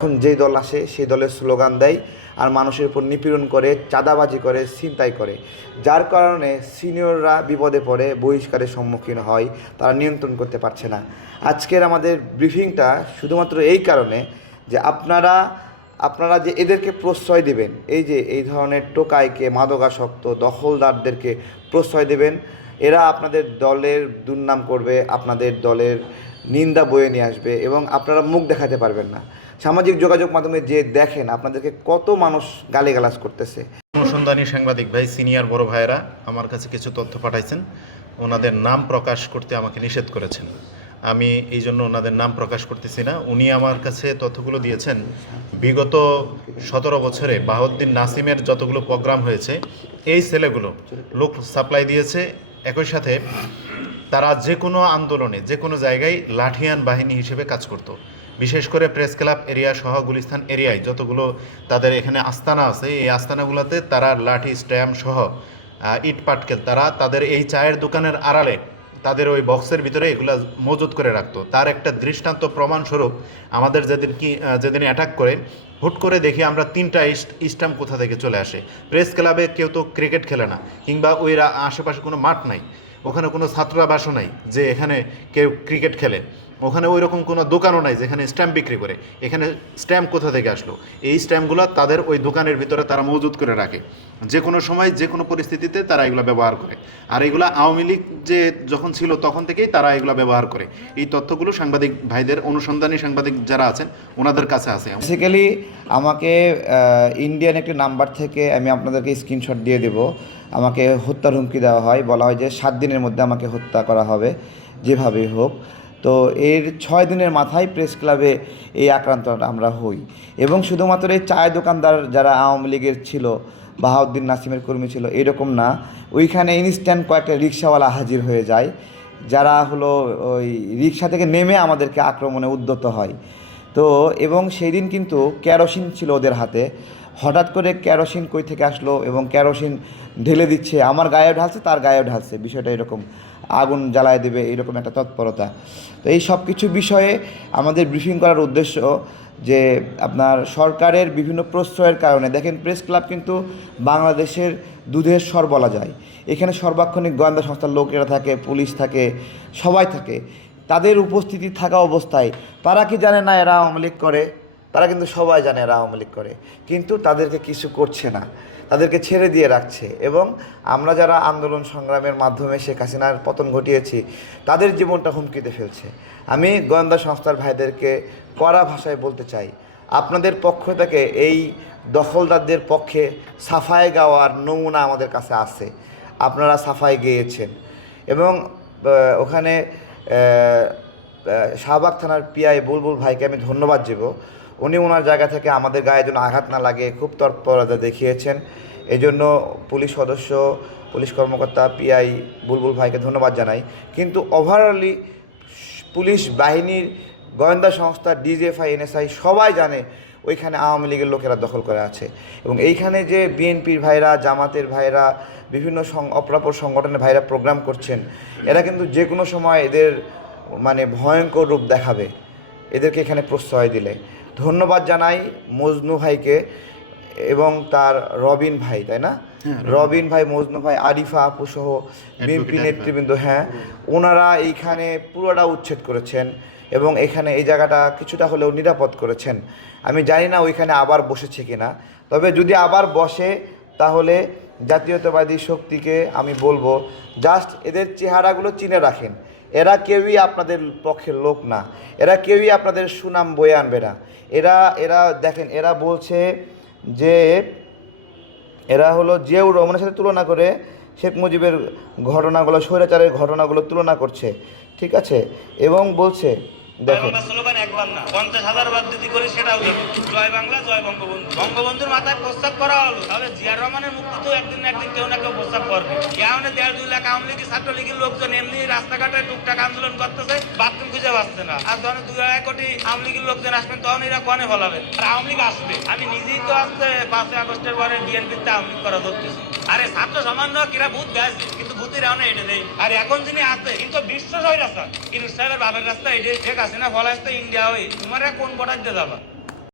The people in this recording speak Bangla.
এখন যেই দল আসে, সেই দলের স্লোগান দেয় আর মানুষের উপর নিপীড়ন করে, চাঁদাবাজি করে, ছিনতাই করে। যার কারণে সিনিয়ররা বিপদে পড়ে, বহিষ্কারের সম্মুখীন হয়, তারা নিয়ন্ত্রণ করতে পারছে না। আজকের আমাদের ব্রিফিংটা শুধুমাত্র এই কারণে যে আপনারা আপনারা যে এদেরকে প্রশ্রয় দেবেন, এই যে এই ধরনের টোকাইকে, মাদকাসক্ত, দখলদারদেরকে প্রশ্রয় দেবেন, এরা আপনাদের দলের দুর্নাম করবে, আপনাদের দলের নিন্দা বয়ে নিয়ে আসবে এবং আপনারা মুখ দেখাতে পারবেন না। সামাজিক যোগাযোগ মাধ্যমে যে দেখেন, আপনাদেরকে কত মানুষ গালিগালাজ করতেছে। অনুসন্ধানী সাংবাদিক ভাই, সিনিয়র বড় ভাইয়েরা আমার কাছে কিছু তথ্য পাঠাইছেন। ওনাদের নাম প্রকাশ করতে আমাকে নিষেধ করেছেন। আমি এই জন্য ওনাদের নাম প্রকাশ করতেছি না। উনি আমার কাছে তথ্যগুলো দিয়েছেন। বিগত সতেরো বছরে বাহাউদ্দিন নাসিমের যতগুলো প্রোগ্রাম হয়েছে, এই ছেলেগুলো লোক সাপ্লাই দিয়েছে। একই সাথে তারা যে কোনো আন্দোলনে, যে কোনো জায়গায় লাঠিয়ান বাহিনী হিসেবে কাজ করত। বিশেষ করে প্রেস ক্লাব এরিয়া সহ গুলিস্তান এরিয়ায় যতগুলো তাদের এখানে আস্তানা আছে, এই আস্তানাগুলোতে তারা লাঠি, স্ট্যাম্প সহ ইট, পাটকেল, তারা তাদের এই চায়ের দোকানের আড়ালে তাদের ওই বক্সের ভিতরে এগুলো মজুত করে রাখতো। তার একটা দৃষ্টান্ত প্রমাণস্বরূপ আমাদের যেদিন কি যেদিন অ্যাটাক করে, হুট করে দেখি আমরা তিনটা স্ট্যাম্প কোথা থেকে চলে আসে। প্রেস ক্লাবে কেউ তো ক্রিকেট খেলে না, কিংবা ওইরা আশেপাশে কোনো মাঠ নাই। ওখানে কোনো ছাত্রাবাসও নাই যে এখানে কেউ ক্রিকেট খেলে। ওখানে ওই রকম কোনো দোকানও নাই যেখানে স্ট্যাম্প বিক্রি করে। এখানে স্ট্যাম্প কোথা থেকে আসলো? এই স্ট্যাম্পগুলো তাদের ওই দোকানের ভিতরে তারা মজুত করে রাখে। যে কোনো সময় যে কোনো পরিস্থিতিতে তারা এগুলো ব্যবহার করে। আর এগুলো আওয়ামী লীগ যে যখন ছিল তখন থেকেই তারা এগুলো ব্যবহার করে। এই তথ্যগুলো সাংবাদিক ভাইদের অনুসন্ধানী সাংবাদিক যারা আছেন, ওনাদের কাছে আছে। বেসিক্যালি আমাকে ইন্ডিয়ান একটি নাম্বার থেকে আমি আপনাদেরকে স্ক্রিনশট দিয়ে দেব। আমাকে হত্যার হুমকি দেওয়া হয়। বলা হয় যে সাত দিনের মধ্যে আমাকে হত্যা করা হবে। যেভাবেই হোক। তো এর ছয় দিনের মাথায় প্রেস ক্লাবে এই আক্রান্তটা আমরা হই। এবং শুধুমাত্র এই চায়ের দোকানদার যারা আওয়ামী লীগের ছিল, বাহাউদ্দিন নাসিমের কর্মী ছিল, এরকম না। ওইখানে ইনস্ট্যান্ট কয়েকটা রিক্সাওয়ালা হাজির হয়ে যায়, যারা হলো ওই রিক্সা থেকে নেমে আমাদেরকে আক্রমণে উদ্যত হয়। তো এবং সেই দিন কিন্তু ক্যারোসিন ছিল ওদের হাতে। হঠাৎ করে ক্যারোসিন কই থেকে আসলো এবং ক্যারোসিন ঢেলে দিচ্ছে, আমার গায়েও ঢালছে, তার গায়েও ঢালছে, বিষয়টা এরকম আগুন জ্বালায় দেবে, এরকম একটা তৎপরতা। তো এই সব কিছু বিষয়ে আমাদের ব্রিফিং করার উদ্দেশ্য যে আপনার সরকারের বিভিন্ন প্রশ্রয়ের কারণে, দেখেন প্রেস ক্লাব কিন্তু বাংলাদেশের দুধের স্বর বলা যায়। এখানে সর্বাক্ষণিক গোয়েন্দা সংস্থার লোকেরা থাকে, পুলিশ থাকে, সবাই থাকে। তাদের উপস্থিতি থাকা অবস্থায়, তারা কি জানে না এরা আওয়ামী লীগ করে? তারা কিন্তু সবাই জানে এরা আওয়ামী লীগ করে। কিন্তু তাদেরকে কিছু করছে না। তাদেরকে ছেড়ে দিয়ে রাখছে। এবং আমরা যারা আন্দোলন সংগ্রামের মাধ্যমে শেখ হাসিনার পতন ঘটিয়েছি, তাদের জীবনটা হুমকিতে ফেলছে। আমি গোয়েন্দা সংস্থার ভাইদেরকে কড়া ভাষায় বলতে চাই, আপনাদের পক্ষ থেকে এই দখলদারদের পক্ষে সাফাই গাওয়ার নমুনা আমাদের কাছে আছে। আপনারা সাফাই গেয়েছেন। এবং ওখানে শাহবাগ থানার পিআই বুলবুল ভাইকে আমি ধন্যবাদ দেব। উনি ওনার জায়গা থেকে আমাদের গায়ে যেন আঘাত না লাগে, খুব তৎপরতা দেখিয়েছেন। এই জন্য পুলিশ সদস্য, পুলিশ কর্মকর্তা পিআই বুলবুল ভাইকে ধন্যবাদ জানাই। কিন্তু ওভারঅলি পুলিশ বাহিনীর গোয়েন্দা সংস্থা ডিজিএফআই এনএসআই সবাই জানে ওইখানে আওয়ামী লীগের লোকেরা দখল করে আছে। এবং এইখানে যে বিএনপির ভাইরা, জামাতের ভাইরা, বিভিন্ন অপরাপর সংগঠনের ভাইরা প্রোগ্রাম করছেন, এরা কিন্তু যে কোনো সময় এদের মানে ভয়ঙ্কর রূপ দেখাবে। এদেরকে এখানে প্রশ্রয় দিলে। ধন্যবাদ জানাই মজনু ভাইকে এবং তার রবিন ভাই তাই না? রবিন ভাই। মজনু ভাই আরিফা আপু সহ বিএনপি নেতৃবৃন্দ হ্যাঁ। ওনারা এইখানে পুরোটা উচ্ছেদ করেছেন এবং এখানে এই জায়গাটা কিছুটা হলেও নিরাপদ করেছেন। আমি জানি না ওইখানে আবার বসেছে কিনা। তবে যদি আবার বসে তাহলে জাতীয়তাবাদী শক্তিকে আমি বলব জাস্ট এদের চেহারাগুলো চিনে রাখেন। এরা কেউই আপনাদের পক্ষের লোক না। এরা কেউই আপনাদের সুনাম বয়ে আনবে না। এরা এরা দেখেন, এরা বলছে যে, এরা হলো জিয়াউর রহমানের সাথে তুলনা করে শেখ মুজিবের ঘটনাগুলো, স্বৈরাচারের ঘটনাগুলো তুলনা করছে। ঠিক আছে? এবং বলছে দেখেন বঙ্গবন্ধুর মাথায় প্রস্তাব করা হলো। তাহলে একদিন কেউ না কেউ প্রস্তাব লাখ আওয়ামী লীগের ছাত্রলীগের লোকজন এমনি রাস্তাঘাটে টুকটাক আন্দোলন করতেছে, বাথরুম খুঁজে পাচ্ছে না। আর যখন দুই আড়াই কোটি আওয়ামী লোকজন আসবেন, তখন এরা কনে ফলাবে? আর লীগ আসবে। আমি নিজেই তো আসছে পাঁচই আগস্টের পরে বিএনপিতে আওয়ামী লীগ করা ধরতেছি। আরে ছাত্র সামান্য কিরা ভূত গেছে কিন্তু রাও না এটা দেয় আর এখন যিনি আছে কিন্তু বিশ্ব সহায় রাস্তা। কিন্তু সাহেবের বাপের রাস্তা এটে শেখ হাসিনা ফলাইছে ইন্ডিয়া হয়ে তোমার কোন বর্ডার দিয়ে যাবা?